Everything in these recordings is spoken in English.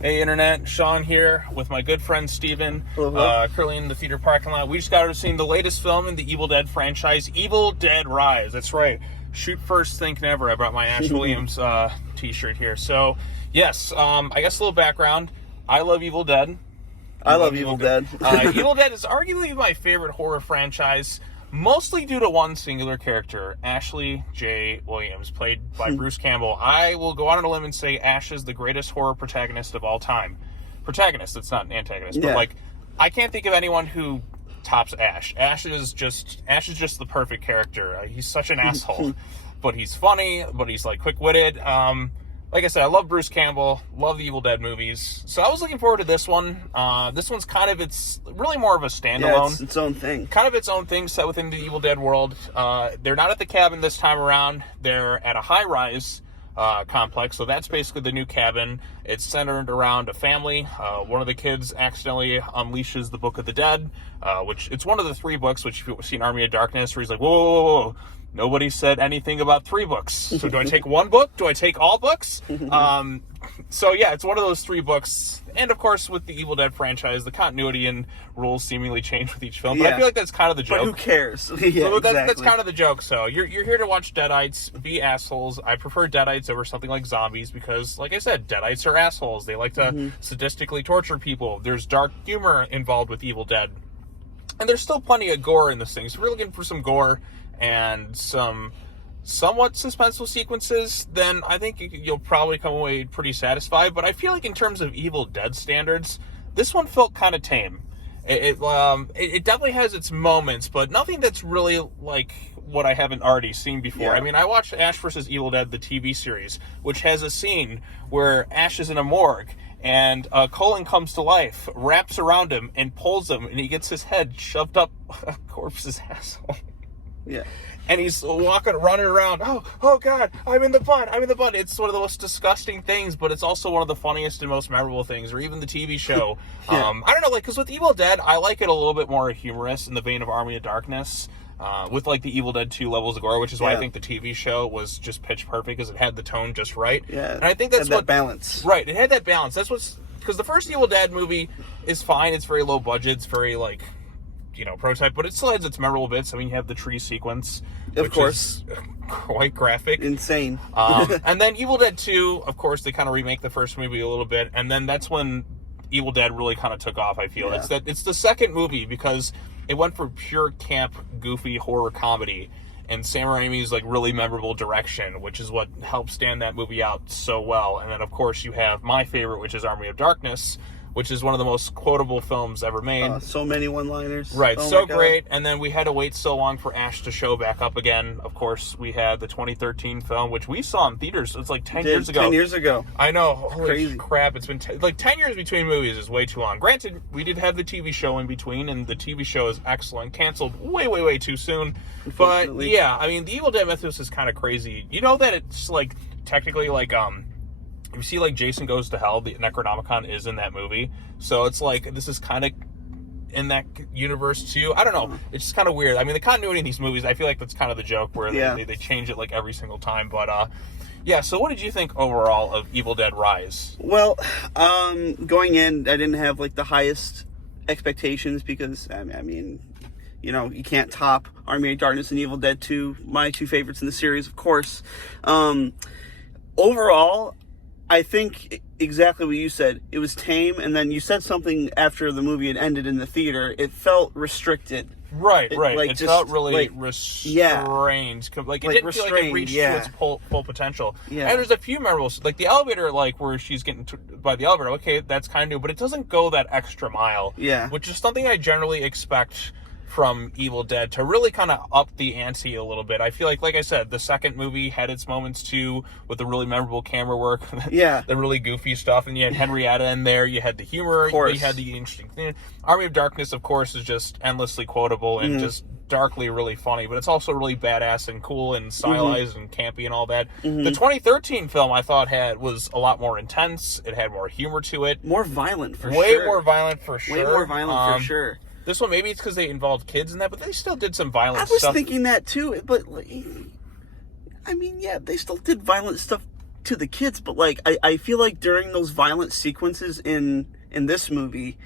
Hey Internet, Sean here with my good friend Steven, Hello. currently in the theater parking lot. We just got to see the latest film in the Evil Dead franchise, Evil Dead Rise. That's right. Shoot first, think never. I brought my Ash Williams t-shirt here. So, yes, I guess a little background. I love Evil Dead. I love Evil Dead. Evil Dead is arguably my favorite horror franchise, mostly due to one singular character, Ashley J. Williams, played by Bruce Campbell. I will go out on a limb and say Ash is the greatest horror protagonist of all time. Protagonist, it's not an antagonist, Yeah. but I can't think of anyone who tops Ash. Ash is just the perfect character. He's such an asshole, but he's funny, but he's quick-witted. Like I said, I love Bruce Campbell, love the Evil Dead movies. So I was looking forward to this one. This one's it's really more of a standalone. Yeah, it's its own thing. Kind of its own thing set within the Evil Dead world. They're not at the cabin this time around. They're at a high-rise complex. So that's basically the new cabin. It's centered around a family. One of the kids accidentally unleashes the Book of the Dead, which it's one of the 3 books, which if you've seen Army of Darkness, where he's like, whoa, whoa, whoa, whoa. Nobody said anything about 3 books. So do I take 1 book? Do I take all books? So yeah, it's one of those 3 books. And of course, with the Evil Dead franchise, the continuity and rules seemingly change with each film. But I feel like that's kind of the joke. But who cares? So that's kind of the joke. So you're here to watch Deadites be assholes. I prefer Deadites over something like zombies because, like I said, Deadites are assholes. They like to sadistically torture people. There's dark humor involved with Evil Dead. And there's still plenty of gore in this thing. So if you're looking for some gore and some somewhat suspenseful sequences, then I think you'll probably come away pretty satisfied. But I feel like in terms of Evil Dead standards, this one felt kind of tame. It definitely has its moments, but nothing that's really like what I haven't already seen before. Yeah. I mean, I watched Ash vs. Evil Dead, the TV series, which has a scene where Ash is in a morgue, and Colin comes to life, wraps around him, and pulls him, and he gets his head shoved up a corpse's asshole. Yeah. And he's running around. Oh God, I'm in the bun. It's one of the most disgusting things, but it's also one of the funniest and most memorable things, or even the TV show. Yeah. I don't know, because with Evil Dead, I like it a little bit more humorous in the vein of Army of Darkness, with the Evil Dead 2 levels of gore, which is why I think the TV show was just pitch perfect, because it had the tone just right. Yeah. And I think that's that balance. Right, it had that balance. That's because the first Evil Dead movie is fine. It's very low budget. It's very prototype, but it still has its memorable bits. I mean, you have the tree sequence, Of course, is quite graphic, insane. and then Evil Dead 2, of course, they kind of remake the first movie a little bit, and then that's when Evil Dead really kind of took off. I feel it's the second movie because it went for pure camp, goofy horror comedy, and Sam Raimi's really memorable direction, which is what helped stand that movie out so well. And then, of course, you have my favorite, which is Army of Darkness, which is one of the most quotable films ever made. So many one-liners. Right, Oh so my God. great. And then we had to wait so long for Ash to show back up again. Of course, we had the 2013 film, which we saw in theaters. It's 10 years ago. 10 years ago. I know. Holy Crazy. crap. It's been 10 years between movies is way too long. Granted, we did have the TV show in between, and the TV show is excellent. Canceled way, way, way too soon. But, yeah, I mean, the Evil Dead mythos is kind of crazy. You know that it's, technically, you see, Jason Goes to Hell, the Necronomicon is in that movie. So it's this is kind of in that universe too. I don't know. It's just kind of weird. I mean, the continuity in these movies, I feel like that's kind of the joke where they change it every single time. But yeah. So what did you think overall of Evil Dead Rise? Well, going in, I didn't have the highest expectations because I mean, you can't top Army of Darkness and Evil Dead 2, my 2 favorites in the series, of course. Overall, I think exactly what you said. It was tame, and then you said something after the movie had ended in the theater. It felt restricted. Right. It felt really restrained. It didn't feel like it reached to its full potential. Yeah. And there's a few memorable, the elevator, where she's getting by the elevator. Okay, that's kind of new, but it doesn't go that extra mile. Yeah. Which is something I generally expect from Evil Dead to really kind of up the ante a little bit. I feel like I said, the second movie had its moments too, with the really memorable camera work, the really goofy stuff, and you had Henrietta in there, you had the humor, you had the interesting thing. Army of Darkness, of course, is just endlessly quotable and just darkly really funny, but it's also really badass and cool and stylized and campy and all that. The 2013 film, I thought, was a lot more intense. It had more humor to it. More violent, for Way sure. more violent, for sure. Way more violent, for sure. This one, maybe it's because they involved kids in that, but they still did some violent stuff. I was thinking that too, but I mean, yeah, they still did violent stuff to the kids, but like I feel like during those violent sequences in this movie,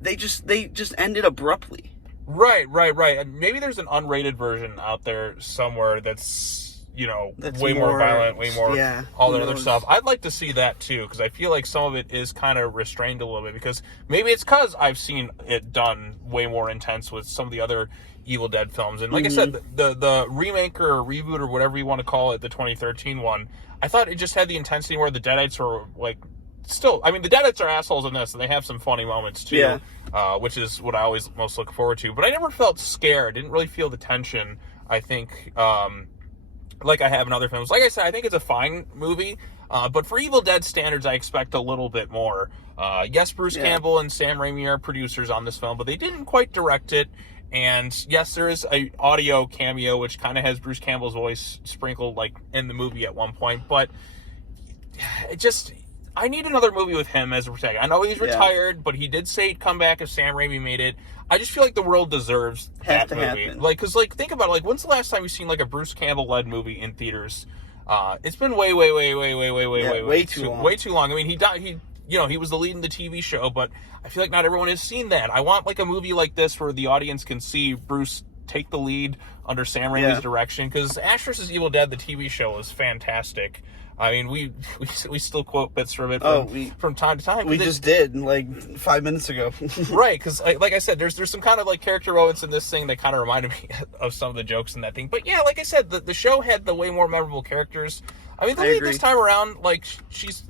they just ended abruptly. Right. And maybe there's an unrated version out there somewhere that's way more violent, way more all that other stuff. I'd like to see that too, because I feel like some of it is kind of restrained a little bit, because maybe it's because I've seen it done way more intense with some of the other Evil Dead films. And like I said, the remake or reboot or whatever you want to call it, the 2013 one, I thought it just had the intensity where the Deadites were like, still, I mean, the Deadites are assholes in this, and they have some funny moments too, which is what I always most look forward to. But I never felt scared. Didn't really feel the tension, I think, like I have in other films. Like I said, I think it's a fine movie, but for Evil Dead standards, I expect a little bit more. Yes, Bruce Campbell and Sam Raimi are producers on this film, but they didn't quite direct it. And yes, there is a audio cameo, which kind of has Bruce Campbell's voice sprinkled like in the movie at one point, but it just... I need another movie with him as a protagonist. I know he's retired, but he did say he'd come back if Sam Raimi made it. I just feel like the world deserves that movie. Happen. Like, because, like, think about it. Like, when's the last time you've seen, like, a Bruce Campbell-led movie in theaters? It's been way too long. Way too long. I mean, he was the lead in the TV show, but I feel like not everyone has seen that. I want, like, a movie like this where the audience can see Bruce take the lead under Sam Raimi's direction, because Ash vs. Evil Dead, the TV show, was fantastic. I mean, we still quote bits from it from time to time. We just did, like, 5 minutes ago. Right, because, like I said, there's some kind of, like, character moments in this thing that kind of reminded me of some of the jokes in that thing. But, yeah, like I said, the show had the way more memorable characters. I mean, the lead this time around, like, she's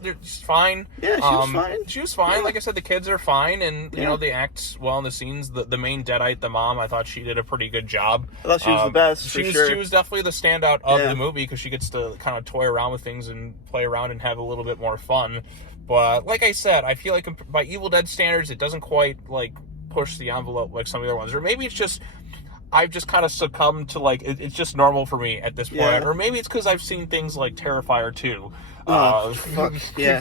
fine. Yeah, she was fine. She was fine. Yeah. Like I said, the kids are fine, and, you know, they act well in the scenes. The main Deadite, the mom, I thought she did a pretty good job. I thought she was the best, for sure. She was definitely the standout of the movie, because she gets to kind of toy around with things and play around and have a little bit more fun. But, like I said, I feel like by Evil Dead standards, it doesn't quite, like, push the envelope like some of the other ones. Or maybe it's just... I've just kind of succumbed to, like, it's just normal for me at this point. Yeah. Or maybe it's because I've seen things like Terrifier 2. Fuck, yeah.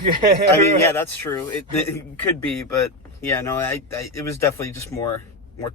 I mean, yeah, that's true. It could be, but, yeah, no, it was definitely just more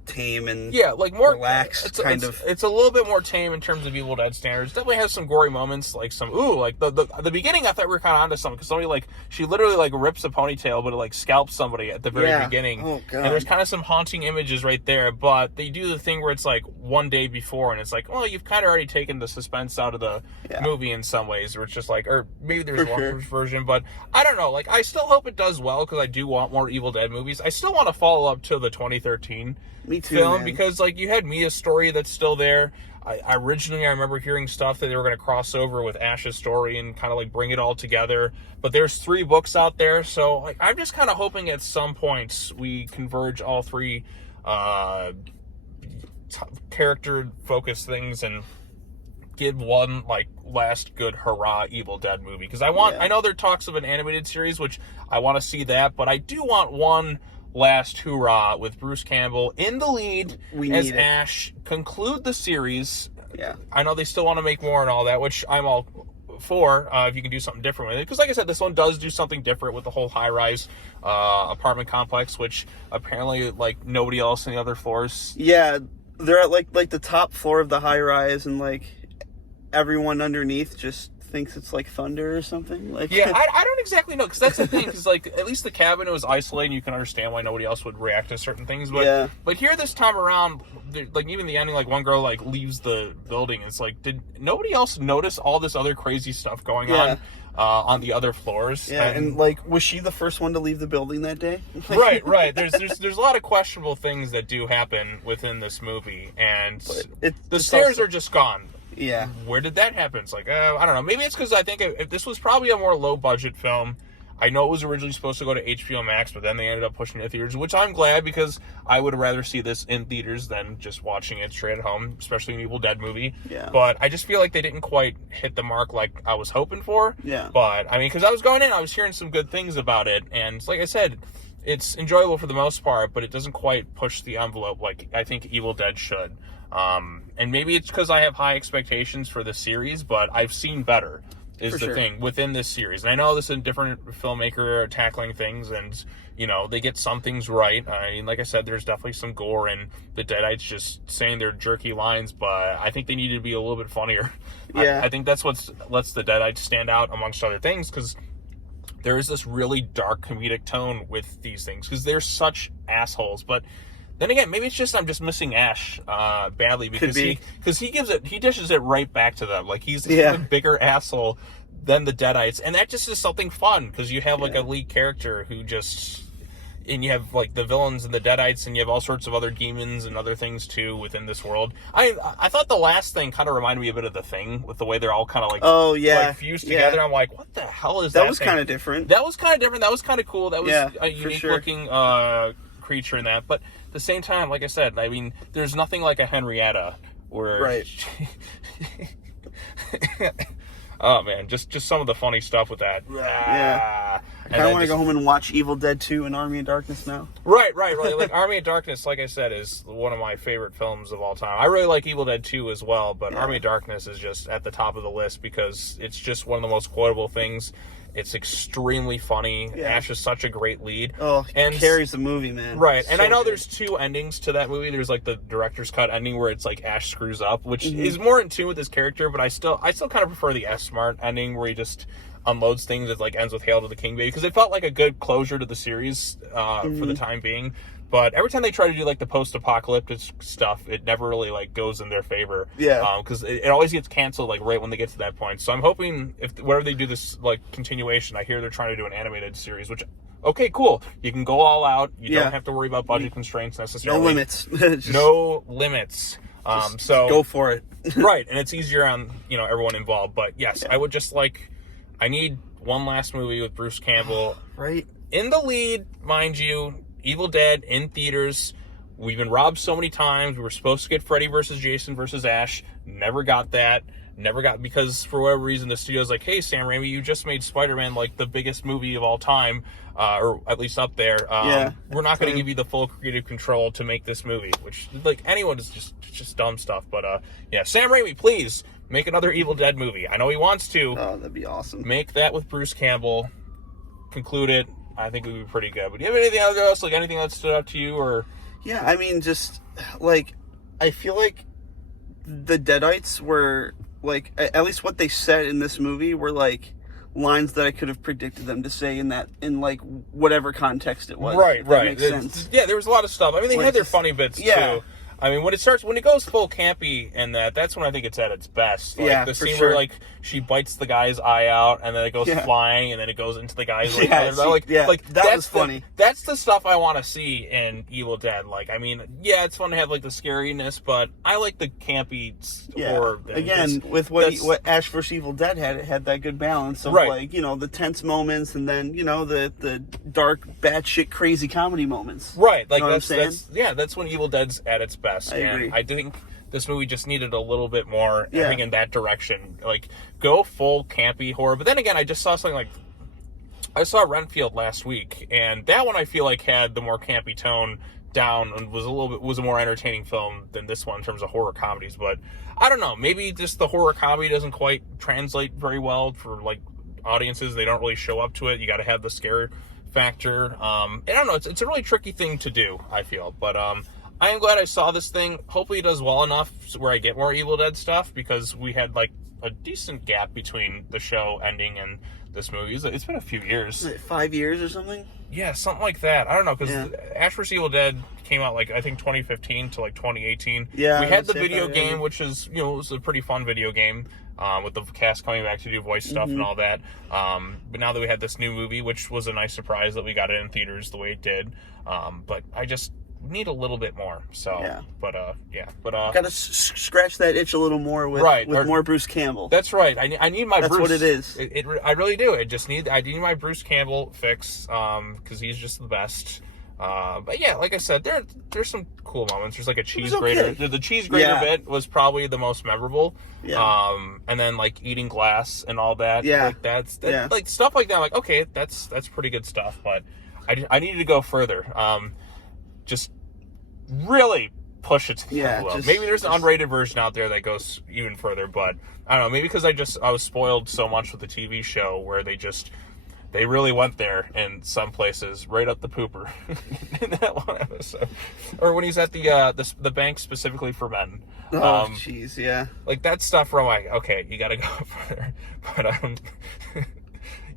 tame and more relaxed, It's a little bit more tame in terms of Evil Dead standards. Definitely has some gory moments, like some the beginning. I thought we were kind of onto something, because somebody, like, she literally, like, rips a ponytail, but it, like, scalps somebody at the very beginning. Oh, God. And there's kind of some haunting images right there. But they do the thing where it's like one day before, and it's like, well, you've kind of already taken the suspense out of the movie in some ways, where it's just like, or maybe there's a longer version, but I don't know. Like, I still hope it does well, because I do want more Evil Dead movies. I still want to follow up to the 2013 film, man. Because, like, you had Mia's story that's still there. I remember hearing stuff that they were going to cross over with Ash's story and kind of, like, bring it all together. But there's 3 books out there, so, like, I'm just kind of hoping at some points we converge all 3 character-focused things and give one, like, last good hurrah Evil Dead movie. Because I know there are talks of an animated series, which I want to see that, but I do want one last hoorah with Bruce Campbell in the lead as Ash, conclude the series. Yeah, I know they still want to make more and all that, which I'm all for, if you can do something different with it. Because, like I said, this one does do something different with the whole high-rise apartment complex, which apparently, like, nobody else in the other floors. Yeah, they're at, like the top floor of the high-rise, and, like, everyone underneath just thinks it's like thunder or something. Like, yeah, I don't exactly know, because that's the thing, because, like, at least the cabin was isolated, and you can understand why nobody else would react to certain things, but but here this time around, like, even the ending, like, one girl, like, leaves the building, it's like, did nobody else notice all this other crazy stuff going on the other floors? Yeah, and like, was she the first one to leave the building that day? right. There's a lot of questionable things that do happen within this movie, and the stairs are just gone. Yeah. Where did that happen? It's like, I don't know. Maybe it's because I think if this was probably a more low-budget film. I know it was originally supposed to go to HBO Max, but then they ended up pushing it to theaters, which I'm glad, because I would rather see this in theaters than just watching it straight at home, especially an Evil Dead movie. Yeah. But I just feel like they didn't quite hit the mark like I was hoping for. Yeah. But, I mean, because I was going in, I was hearing some good things about it, and like I said, it's enjoyable for the most part, but it doesn't quite push the envelope like I think Evil Dead should. And maybe it's because I have high expectations for the series, but I've seen better. is the thing within this series. And I know this is a different filmmaker tackling things, and, you know, they get some things right. I mean, like I said, there's definitely some gore, and the Deadites just saying their jerky lines, but I think they need to be a little bit funnier. Yeah. I think that's what lets the Deadites stand out amongst other things, because there is this really dark comedic tone with these things, because they're such assholes. But then again, maybe it's just I'm just missing Ash badly, because he dishes it right back to them. Like, he's an even bigger asshole than the Deadites, and that just is something fun, because you have like a lead character who just, and you have like the villains and the Deadites, and you have all sorts of other demons and other things too within this world. I thought the last thing kind of reminded me a bit of The Thing, with the way they're all kind of like like fused together. I'm like, what the hell is that? That was kind of different. That was kind of different. That was kind of cool. That was a unique looking creature in that. But at the same time, like I said, I mean, there's nothing like a Henrietta where oh man, just some of the funny stuff with that. Yeah. I kind of want to go home and watch Evil Dead 2 and Army of Darkness now. Right. Like, Army of Darkness, like I said, is one of my favorite films of all time. I really like Evil Dead 2 as well, but Army of Darkness is just at the top of the list, because it's just one of the most quotable things. It's extremely funny. Yeah. Ash is such a great lead. Oh, and carries the movie, man. Right. And I know there's two endings to that movie. There's like the director's cut ending where it's like Ash screws up, which is more in tune with his character, but I still kind of prefer the S-Smart ending, where he just unloads things that like ends with Hail to the King Baby, because it felt like a good closure to the series for the time being. But every time they try to do like the post-apocalyptic stuff, it never really like goes in their favor. Yeah. Because it always gets canceled like right when they get to that point. So I'm hoping if whenever they do this like continuation, I hear they're trying to do an animated series, which, okay, cool. You can go all out. You don't have to worry about budget constraints necessarily. No limits. No limits. So go for it. Right, and it's easier on everyone involved. But yes, I would just I need one last movie with Bruce Campbell in the lead, mind you. Evil Dead in theaters. We've been robbed so many times. We were supposed to get Freddy versus Jason versus Ash. Never got that. Because for whatever reason the studio's like, hey, Sam Raimi, you just made Spider-Man like the biggest movie of all time, or at least up there. We're not going to give you the full creative control to make this movie, which like anyone is just dumb stuff. But Sam Raimi, please make another Evil Dead movie. I know he wants to. Oh, that'd be awesome. Make that with Bruce Campbell. Conclude it. I think it would be pretty good. But do you have anything else, like anything that stood out to you, or? Yeah, I mean, just like, I feel like the Deadites were like, at least what they said in this movie were like lines that I could have predicted them to say in like whatever context it was. Right. Makes sense. Yeah, there was a lot of stuff. I mean, they had their funny bits too. I mean, when it goes full campy, and that's when I think it's at its best. Like, the scene where like she bites the guy's eye out, and then it goes flying, and then it goes into the guy's that was funny. That's the stuff I want to see in Evil Dead. Like, I mean, it's fun to have like the scariness, but I like the campy horror. Again, with what Ash vs. Evil Dead had that good balance of like the tense moments, and then the dark, batshit crazy comedy moments. Right, like that's when Evil Dead's at its best. I agree. I think this movie just needed a little bit more heading in that direction. Like, go full campy horror. But then again, I just saw something like, I saw Renfield last week, and that one I feel like had the more campy tone down and was a more entertaining film than this one in terms of horror comedies. But I don't know, maybe just the horror comedy doesn't quite translate very well for like audiences. They don't really show up to it. You got to have the scare factor. I don't know. It's a really tricky thing to do, I feel. But I am glad I saw this thing. Hopefully it does well enough where I get more Evil Dead stuff, because we had like a decent gap between the show ending and this movie. It's been a few years. 5 years or something? Yeah, something like that. I don't know, because Ash vs. Evil Dead came out like I think 2015 to like 2018. Yeah, we had the video game, which is it was a pretty fun video game with the cast coming back to do voice stuff and all that. But now that we had this new movie, which was a nice surprise that we got it in theaters the way it did. But I just need a little bit more. So gotta scratch that itch a little more with more Bruce Campbell. That's right. I need my Bruce. That's what it is. I really do. I need my Bruce Campbell fix, because he's just the best. But yeah, like I said, there's some cool moments. There's like a cheese grater. The cheese grater bit was probably the most memorable. Yeah. And then like eating glass and all that. Yeah. Like like stuff like that. I'm like, okay, that's pretty good stuff. But I needed to go further. Just really push it to the envelope. Maybe there's an unrated version out there that goes even further, but I don't know. Maybe because I was spoiled so much with the TV show where they really went there in some places, right up the pooper in that one episode, or when he's at the bank specifically for men. Oh, jeez, yeah. Like that stuff where I'm like, okay, you got to go further, but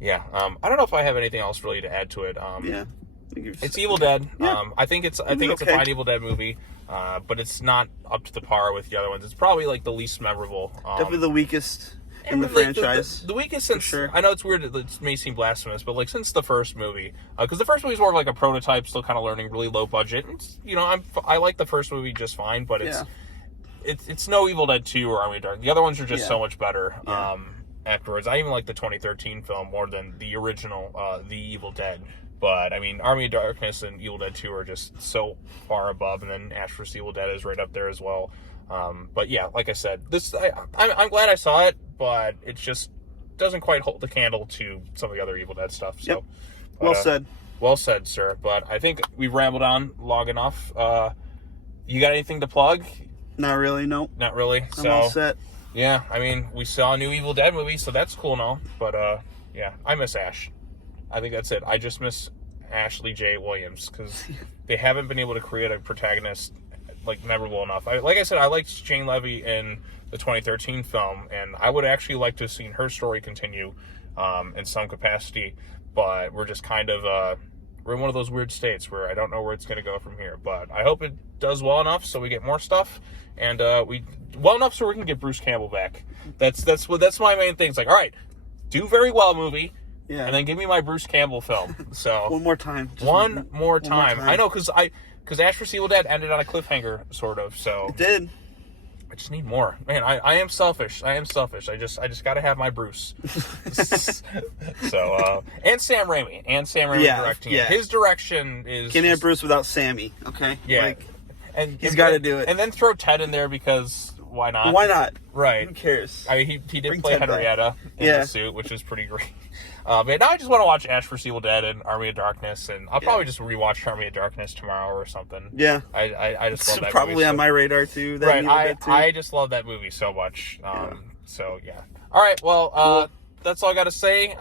yeah. I don't know if I have anything else really to add to it. Yeah. It's Evil Dead. Yeah. I think it's a fine Evil Dead movie, but it's not up to the par with the other ones. It's probably like the least memorable. Definitely the weakest in the franchise. The weakest since, sure. I know it's weird, it may seem blasphemous, but like since the first movie, because the first movie is more of like a prototype, still kind of learning, really low budget. It's, I like the first movie just fine, but it's no Evil Dead 2 or Army of Darkness. The other ones are just so much better. Afterwards, I even like the 2013 film more than the original, The Evil Dead. But I mean, Army of Darkness and Evil Dead 2 are just so far above, and then Ash vs. Evil Dead is right up there as well. But yeah, like I said, I'm glad I saw it, but it just doesn't quite hold the candle to some of the other Evil Dead stuff. So, yep. Well said. Well said, sir. But I think we've rambled on long enough. You got anything to plug? Not really, no. Not really. I'm all set. Yeah, I mean, we saw a new Evil Dead movie, so that's cool and all. But yeah, I miss Ash. I think that's it. I just miss Ashley J. Williams because they haven't been able to create a protagonist like memorable enough. Like I said, I liked Jane Levy in the 2013 film, and I would actually like to have seen her story continue in some capacity. But we're just kind of we're in one of those weird states where I don't know where it's going to go from here. But I hope it does well enough so we get more stuff, and well enough so we can get Bruce Campbell back. That's my main thing. It's like, all right, do very well, movie. Yeah. And then give me my Bruce Campbell film. So one more time. One more time. I know, because Ash vs. Evil Dead ended on a cliffhanger, sort of. So it did. I just need more. Man, I am selfish. I just got to have my Bruce. So and Sam Raimi directing it. His direction is can't have Bruce without Sammy. Okay. Yeah. And he's got to do it. And then throw Ted in there because why not? Why not? Right. Who cares? I mean, he did play Henrietta in the suit, which is pretty great. But now I just want to watch Ash vs. Evil Dead and Army of Darkness, and I'll probably just rewatch Army of Darkness tomorrow or something. Yeah. I just love that probably movie. On my radar, too. I just love that movie so much. So, yeah. All right, well, that's all I got to say.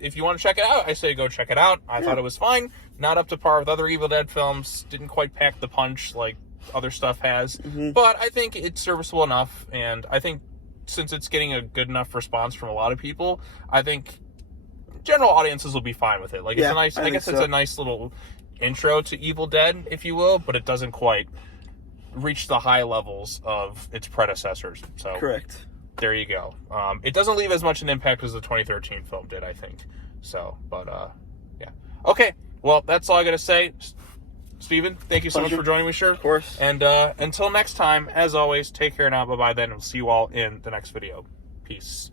If you want to check it out, I say go check it out. I thought it was fine. Not up to par with other Evil Dead films. Didn't quite pack the punch like other stuff has. Mm-hmm. But I think it's serviceable enough, and I think since it's getting a good enough response from a lot of people, I think general audiences will be fine with it. Like, it's a nice, I guess it's a nice little intro to Evil Dead, if you will, but it doesn't quite reach the high levels of its predecessors. So correct. There you go. It doesn't leave as much an impact as the 2013 film did, I think. So, but yeah. Okay. Well, that's all I got to say. Steven, thank you so much for joining me, sir. Of course. And until next time, as always, take care now. Bye-bye then. We'll see you all in the next video. Peace.